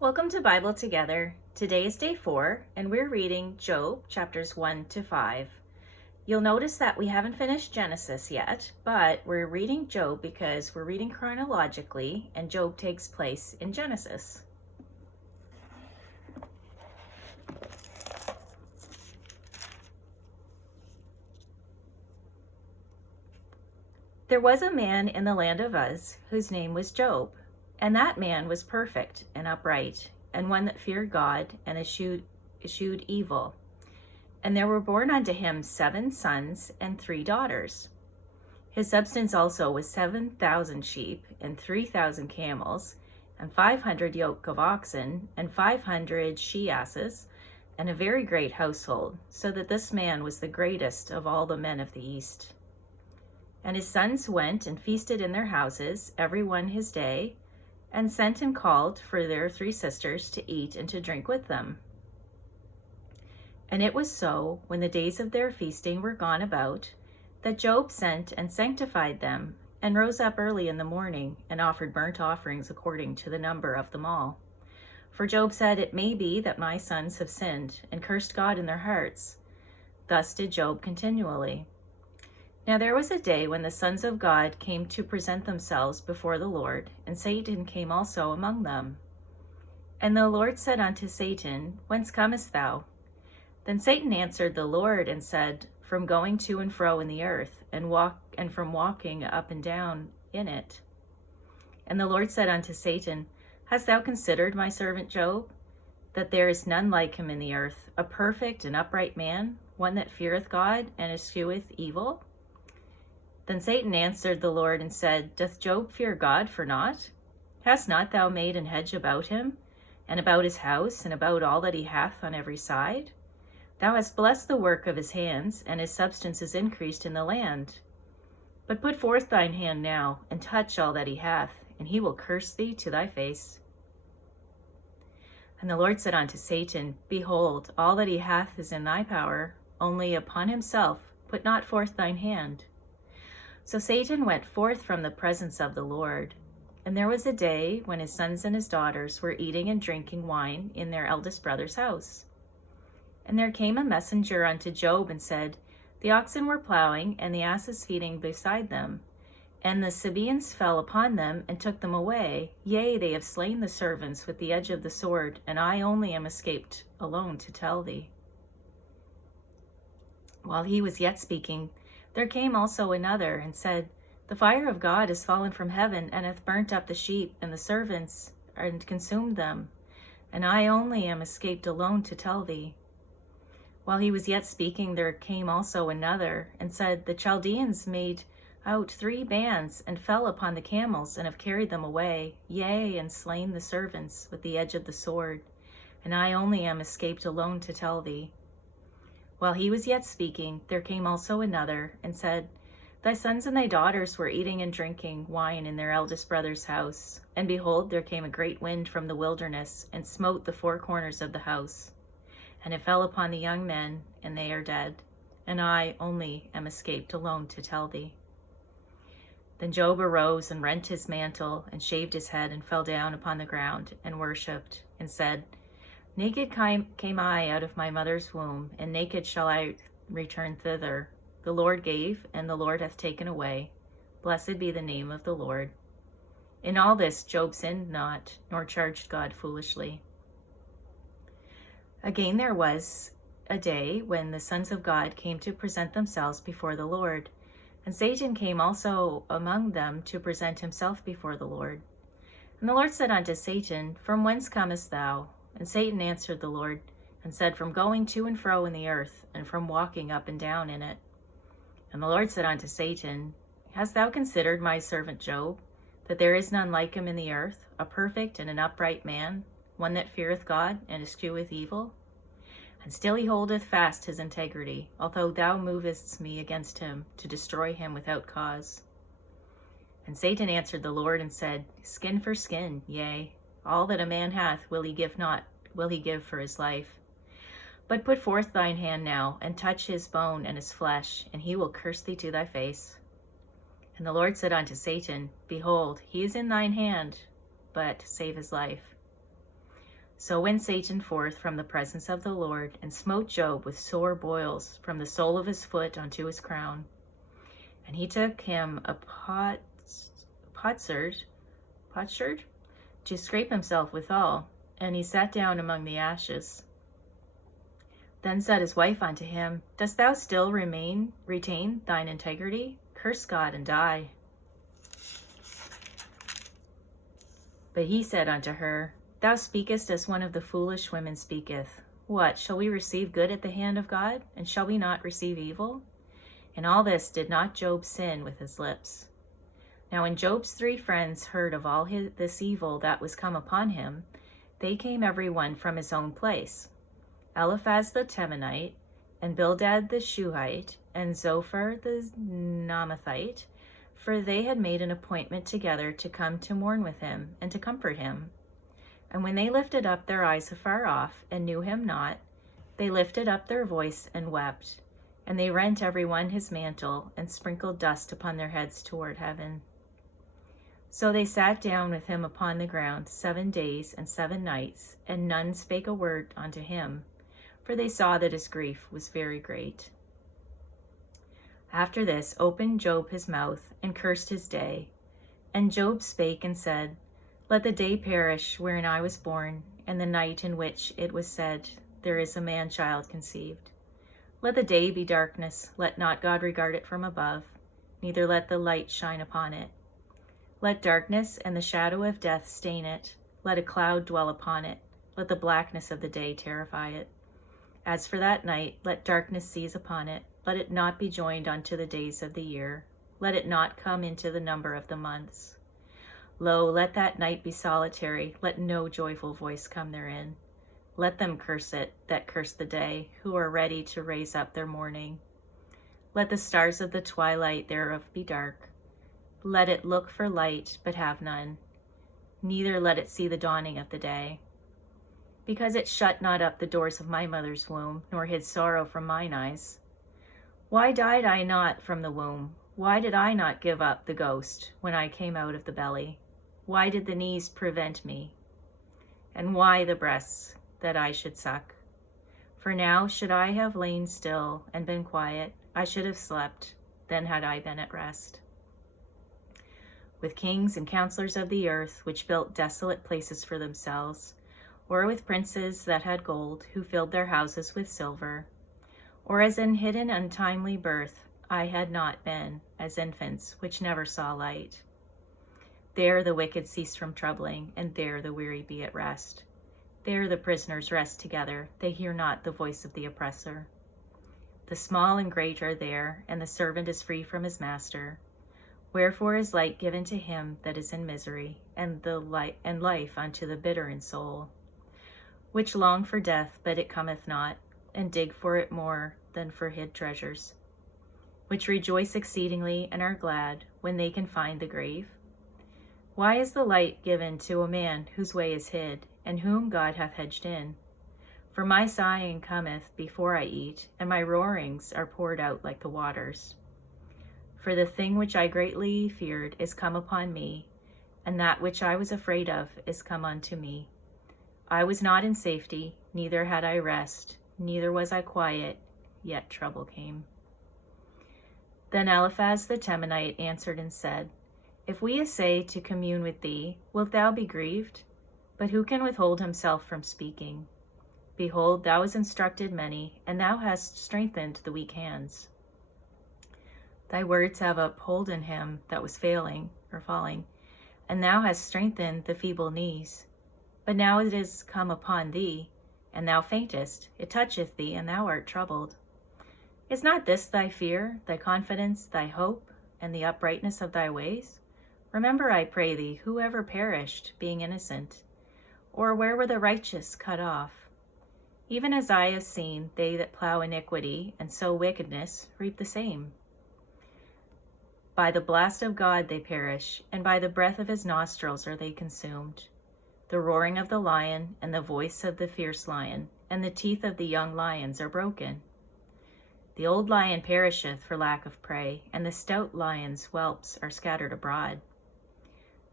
Welcome to Bible Together. Today is day 4, and we're reading Job chapters 1 to 5. You'll notice that we haven't finished Genesis yet, but we're reading Job because we're reading chronologically, and Job takes place in Genesis. There was a man in the land of Uz whose name was Job, and that man was perfect and upright, and one that feared God and eschewed evil. And there were born unto him 7 sons and 3 daughters. His substance also was 7,000 sheep and 3,000 camels, and 500 yoke of oxen, and 500 she-asses, and a very great household, so that this man was the greatest of all the men of the east. And his sons went and feasted in their houses, every one his day, and sent and called for their 3 sisters to eat and to drink with them. And it was so, when the days of their feasting were gone about, that Job sent and sanctified them, and rose up early in the morning, and offered burnt offerings according to the number of them all. For Job said, It may be that my sons have sinned, and cursed God in their hearts. Thus did Job continually. Now there was a day when the sons of God came to present themselves before the Lord, and Satan came also among them. And the Lord said unto Satan, Whence comest thou? Then Satan answered the Lord and said, From going to and fro in the earth, and from walking up and down in it. And the Lord said unto Satan, Hast thou considered my servant Job, that there is none like him in the earth, a perfect and upright man, one that feareth God and escheweth evil? Then Satan answered the Lord and said, Doth Job fear God for naught? Hast not thou made an hedge about him, and about his house, and about all that he hath on every side? Thou hast blessed the work of his hands, and his substance is increased in the land. But put forth thine hand now, and touch all that he hath, and he will curse thee to thy face. And the Lord said unto Satan, Behold, all that he hath is in thy power, only upon himself put not forth thine hand. So Satan went forth from the presence of the Lord. And there was a day when his sons and his daughters were eating and drinking wine in their eldest brother's house. And there came a messenger unto Job and said, The oxen were plowing, and the asses feeding beside them. And the Sabaeans fell upon them, and took them away. Yea, they have slain the servants with the edge of the sword, and I only am escaped alone to tell thee. While he was yet speaking, there came also another, and said, The fire of God is fallen from heaven, and hath burnt up the sheep and the servants, and consumed them. And I only am escaped alone to tell thee. While he was yet speaking, there came also another, and said, The Chaldeans made out 3 bands, and fell upon the camels, and have carried them away, yea, and slain the servants with the edge of the sword. And I only am escaped alone to tell thee. While he was yet speaking, there came also another, and said, Thy sons and thy daughters were eating and drinking wine in their eldest brother's house. And behold, there came a great wind from the wilderness, and smote the 4 corners of the house. And it fell upon the young men, and they are dead. And I only am escaped alone to tell thee. Then Job arose and rent his mantle, and shaved his head, and fell down upon the ground, and worshipped, and said, Naked came I out of my mother's womb, and naked shall I return thither. The Lord gave, and the Lord hath taken away. Blessed be the name of the Lord. In all this Job sinned not, nor charged God foolishly. Again there was a day when the sons of God came to present themselves before the Lord. And Satan came also among them to present himself before the Lord. And the Lord said unto Satan, From whence comest thou? And Satan answered the Lord, and said, From going to and fro in the earth, and from walking up and down in it. And the Lord said unto Satan, Hast thou considered my servant Job, that there is none like him in the earth, a perfect and an upright man, one that feareth God and escheweth evil? And still he holdeth fast his integrity, although thou movest me against him, to destroy him without cause. And Satan answered the Lord and said, Skin for skin, yea, all that a man hath will he give for his life. But put forth thine hand now, and touch his bone and his flesh, and he will curse thee to thy face. And the Lord said unto Satan, Behold, he is in thine hand, but save his life. So went Satan forth from the presence of the Lord, and smote Job with sore boils from the sole of his foot unto his crown. And he took him a potsherd to scrape himself withal, and he sat down among the ashes. Then said his wife unto him, Dost thou still retain thine integrity? Curse God and die. But he said unto her, Thou speakest as one of the foolish women speaketh. What, shall we receive good at the hand of God, and shall we not receive evil? In all this did not Job sin with his lips. Now when Job's 3 friends heard of all this evil that was come upon him, they came every one from his own place. Eliphaz the Temanite, and Bildad the Shuhite, and Zophar the Naamathite, for they had made an appointment together to come to mourn with him, and to comfort him. And when they lifted up their eyes afar off, and knew him not, they lifted up their voice and wept. And they rent every one his mantle, and sprinkled dust upon their heads toward heaven. So they sat down with him upon the ground 7 days and 7 nights, and none spake a word unto him, for they saw that his grief was very great. After this opened Job his mouth, and cursed his day. And Job spake and said, Let the day perish wherein I was born, and the night in which it was said, There is a man-child conceived. Let the day be darkness, let not God regard it from above, neither let the light shine upon it. Let darkness and the shadow of death stain it, let a cloud dwell upon it, let the blackness of the day terrify it. As for that night, let darkness seize upon it, let it not be joined unto the days of the year, let it not come into the number of the months. Lo, let that night be solitary, let no joyful voice come therein. Let them curse it that curse the day, who are ready to raise up their mourning. Let the stars of the twilight thereof be dark. Let it look for light, but have none. Neither let it see the dawning of the day. Because it shut not up the doors of my mother's womb, nor hid sorrow from mine eyes. Why died I not from the womb? Why did I not give up the ghost when I came out of the belly? Why did the knees prevent me? And why the breasts that I should suck? For now should I have lain still and been quiet, I should have slept, then had I been at rest. With kings and counselors of the earth, which built desolate places for themselves, or with princes that had gold, who filled their houses with silver, or as in hidden untimely birth, I had not been, as infants, which never saw light. There the wicked cease from troubling, and there the weary be at rest. There the prisoners rest together, they hear not the voice of the oppressor. The small and great are there, and the servant is free from his master. Wherefore is light given to him that is in misery, and life unto the bitter in soul, which long for death, but it cometh not, and dig for it more than for hid treasures, which rejoice exceedingly and are glad when they can find the grave. Why is the light given to a man whose way is hid, and whom God hath hedged in? For my sighing cometh before I eat, and my roarings are poured out like the waters. For the thing which I greatly feared is come upon me, and that which I was afraid of is come unto me. I was not in safety, neither had I rest, neither was I quiet, yet trouble came. Then Eliphaz the Temanite answered and said, If we essay to commune with thee, wilt thou be grieved? But who can withhold himself from speaking? Behold, thou hast instructed many, and thou hast strengthened the weak hands. Thy words have upholden him that was falling, and thou hast strengthened the feeble knees. But now it is come upon thee, and thou faintest, it toucheth thee, and thou art troubled. Is not this thy fear, thy confidence, thy hope, and the uprightness of thy ways? Remember, I pray thee, who ever perished, being innocent? Or where were the righteous cut off? Even as I have seen, they that plow iniquity and sow wickedness reap the same. By the blast of God they perish, and by the breath of his nostrils are they consumed. The roaring of the lion, and the voice of the fierce lion, and the teeth of the young lions are broken. The old lion perisheth for lack of prey, and the stout lion's whelps are scattered abroad.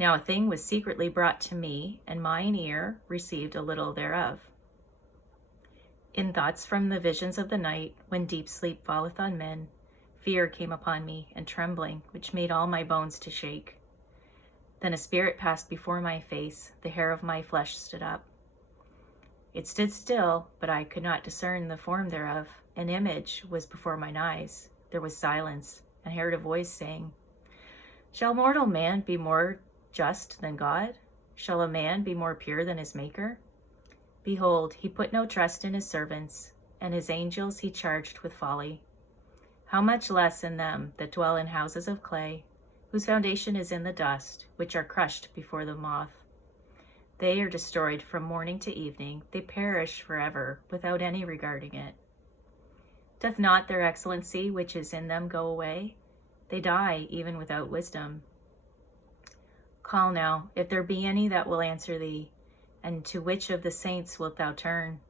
Now a thing was secretly brought to me, and mine ear received a little thereof. In thoughts from the visions of the night, when deep sleep falleth on men, fear came upon me, and trembling, which made all my bones to shake. Then a spirit passed before my face, the hair of my flesh stood up. It stood still, but I could not discern the form thereof. An image was before mine eyes. There was silence, and I heard a voice saying, Shall mortal man be more just than God? Shall a man be more pure than his Maker? Behold, he put no trust in his servants, and his angels he charged with folly. How much less in them that dwell in houses of clay, whose foundation is in the dust, which are crushed before the moth. They are destroyed from morning to evening, they perish forever, without any regarding it. Doth not their excellency which is in them go away? They die even without wisdom. Call now, if there be any that will answer thee, and to which of the saints wilt thou turn?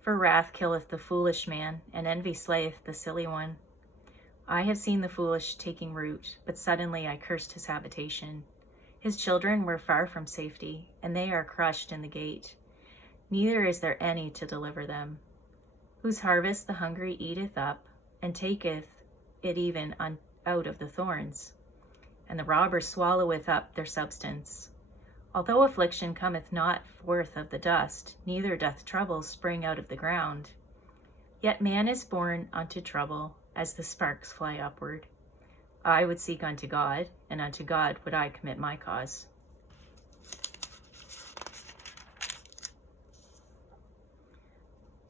For wrath killeth the foolish man, and envy slayeth the silly one. I have seen the foolish taking root, but suddenly I cursed his habitation. His children were far from safety, and they are crushed in the gate. Neither is there any to deliver them. Whose harvest the hungry eateth up, and taketh it even out of the thorns. And the robber swalloweth up their substance. Although affliction cometh not forth of the dust, neither doth trouble spring out of the ground. Yet man is born unto trouble, as the sparks fly upward. I would seek unto God, and unto God would I commit my cause.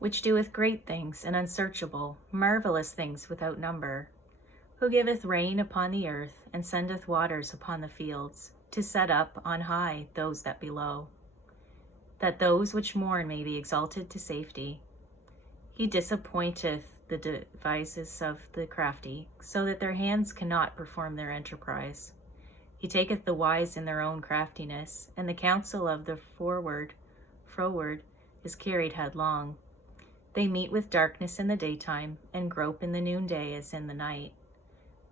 Which doeth great things and unsearchable, marvelous things without number, who giveth rain upon the earth, and sendeth waters upon the fields, to set up on high those that be low, that those which mourn may be exalted to safety. He disappointeth the devices of the crafty, so that their hands cannot perform their enterprise. He taketh the wise in their own craftiness, and the counsel of the froward is carried headlong. They meet with darkness in the daytime, and grope in the noonday as in the night.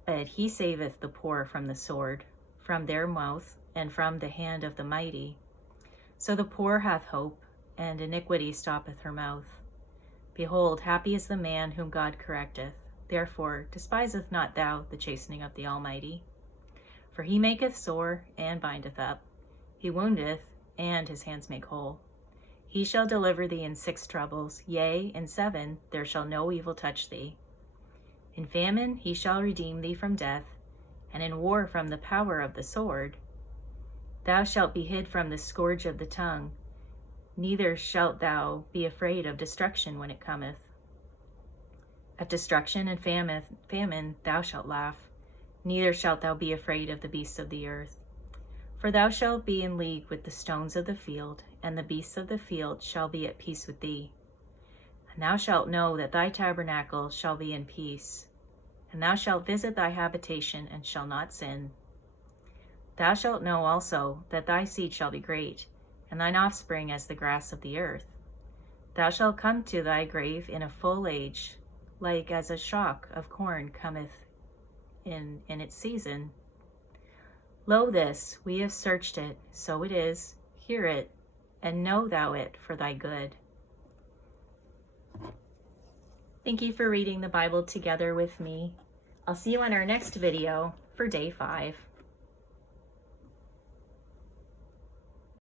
But he saveth the poor from the sword, from their mouth, and from the hand of the mighty. So the poor hath hope, and iniquity stoppeth her mouth. Behold, happy is the man whom God correcteth. Therefore despiseth not thou the chastening of the Almighty. For he maketh sore, and bindeth up. He woundeth, and his hands make whole. He shall deliver thee in 6 troubles, yea, in 7 there shall no evil touch thee. In famine he shall redeem thee from death, and in war from the power of the sword. Thou shalt be hid from the scourge of the tongue, neither shalt thou be afraid of destruction when it cometh. At destruction and famine thou shalt laugh, neither shalt thou be afraid of the beasts of the earth. For thou shalt be in league with the stones of the field, and the beasts of the field shall be at peace with thee. And thou shalt know that thy tabernacle shall be in peace, and thou shalt visit thy habitation, and shall not sin. Thou shalt know also that thy seed shall be great, and thine offspring as the grass of the earth. Thou shalt come to thy grave in a full age, like as a shock of corn cometh in its season. Lo this, we have searched it, so it is, hear it, and know thou it for thy good. Thank you for reading the Bible together with me. I'll see you on our next video for day 5.